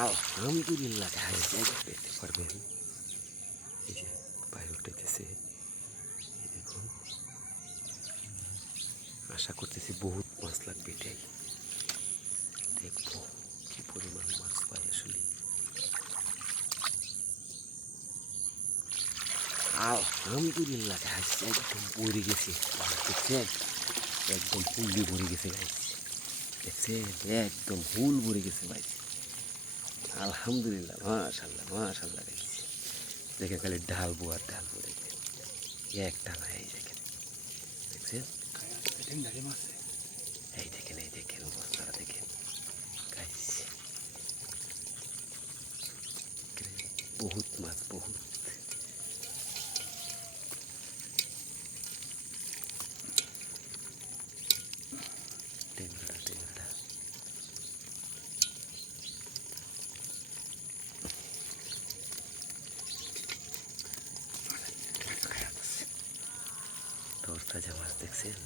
আলহামদুলিল্লাহ গাইস, দেখতে পারবেন এই যে বাইরে উঠতেছে। এই দেখুন, আশা করতেছি বহুত মাছ লাগবে। এটাই দেখবো কি পরিমাণ মাছ পাই আসলে। আলহামদুলিল্লাহ গাইস, একদম ভরে গেছে। দেখছেন, একদম ফুললি ভরে গেছে গাইস। দেখছেন, একদম ফুল ভরে গেছে ভাই। আলহামদুলিল্লাহ, মাশাল্লাহ মাশাল্লাহ গাইস। দেখে খালি ঢালবো আর ঢালবো। দেখেন একটা না, এই দেখেন, দেখছেন, এই দেখেন, এই দেখেন অবস্থাটা দেখেন গাইস। বহুত মাছ, বহুত। টেংরা টেংরা তোর তাজা মাছ দেখছেন।